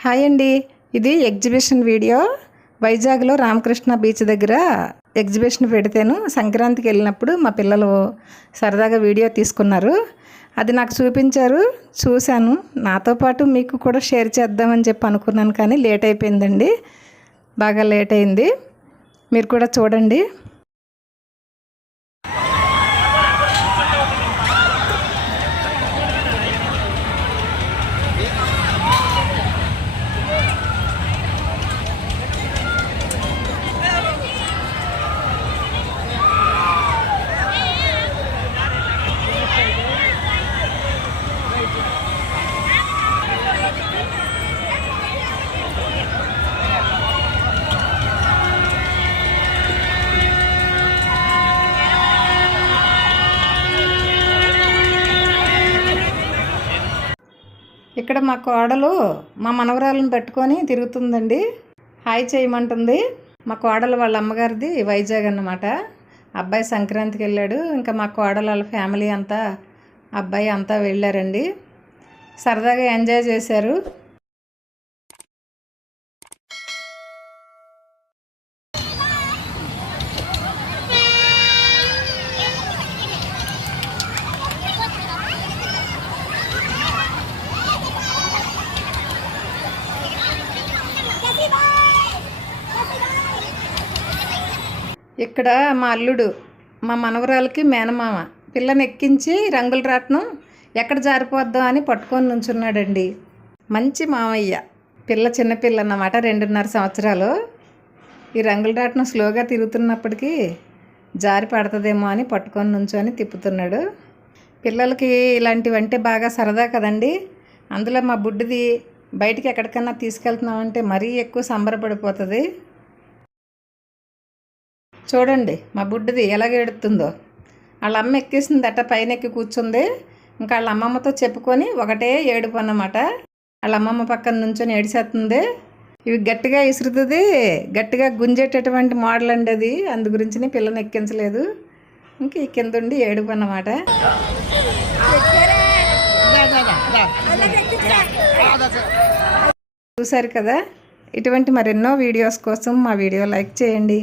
Hi అండి, ఇది exhibition video. వైజాగ్లో రామకృష్ణ బీచ్ దగ్గర ఎగ్జిబిషన్ పెడితేను సంక్రాంతికి వెళ్ళినప్పుడు మా పిల్లలు సరదాగా వీడియో తీసుకున్నారు. అది నాకు చూపించారు, చూశాను. నాతో పాటు మీకు కూడా షేర్ చేద్దామని చెప్పి అనుకున్నాను, కానీ లేట్ అయిపోయిందండి. బాగా లేట్ అయింది. మీరు కూడా చూడండి. ఇక్కడ మా కోడలు మా మనవరాలను పెట్టుకొని తిరుగుతుందండి. హాయ్ చేయమంటుంది. మా కోడలు వాళ్ళ అమ్మగారిది వైజాగ్ అన్నమాట. అబ్బాయి సంక్రాంతికి వెళ్ళాడు. ఇంకా మా కోడలు వాళ్ళ ఫ్యామిలీ అంతా, అబ్బాయి అంతా వెళ్ళారండి. సరదాగా ఎంజాయ్ చేశారు. ఇక్కడ మా అల్లుడు మా మనవరాలకి మేనమామ పిల్లని ఎక్కించి రంగుల రాట్నం ఎక్కడ జారిపోద్దాం అని పట్టుకొని నుంచున్నాడండి. మంచి మామయ్య. పిల్ల చిన్నపిల్ల అన్నమాట, 2.5 సంవత్సరాలు. ఈ రంగుల రాట్నం స్లోగా తిరుగుతున్నప్పటికీ జారి పడుతుందేమో అని పట్టుకొని నుంచొని తిప్పుతున్నాడు. పిల్లలకి ఇలాంటివంటే బాగా సరదా కదండి. అందులో మా బుడ్డిది బయటికి ఎక్కడికన్నా తీసుకెళ్తున్నామంటే మరీ ఎక్కువ సంబరపడిపోతుంది. చూడండి మా బుడ్డిది ఎలాగ ఏడుతుందో. వాళ్ళ అమ్మ ఎక్కేసిందట, పైన ఎక్కి కూర్చుంది. ఇంకా వాళ్ళ అమ్మమ్మతో చెప్పుకొని ఒకటే ఏడుపు అన్నమాట. వాళ్ళ అమ్మమ్మ పక్కన నుంచొని ఏడిసేస్తుంది. ఇవి గట్టిగా ఇసురుతుంది, గట్టిగా గుంజేటటువంటి మోడల్ అండి అది. అందు గురించి పిల్లని ఎక్కించలేదు. ఇంక ఈ కింద ఉండి ఏడుపు అన్నమాట. చూసారు కదా. ఇటువంటి మరెన్నో వీడియోస్ కోసం మా వీడియో లైక్ చేయండి.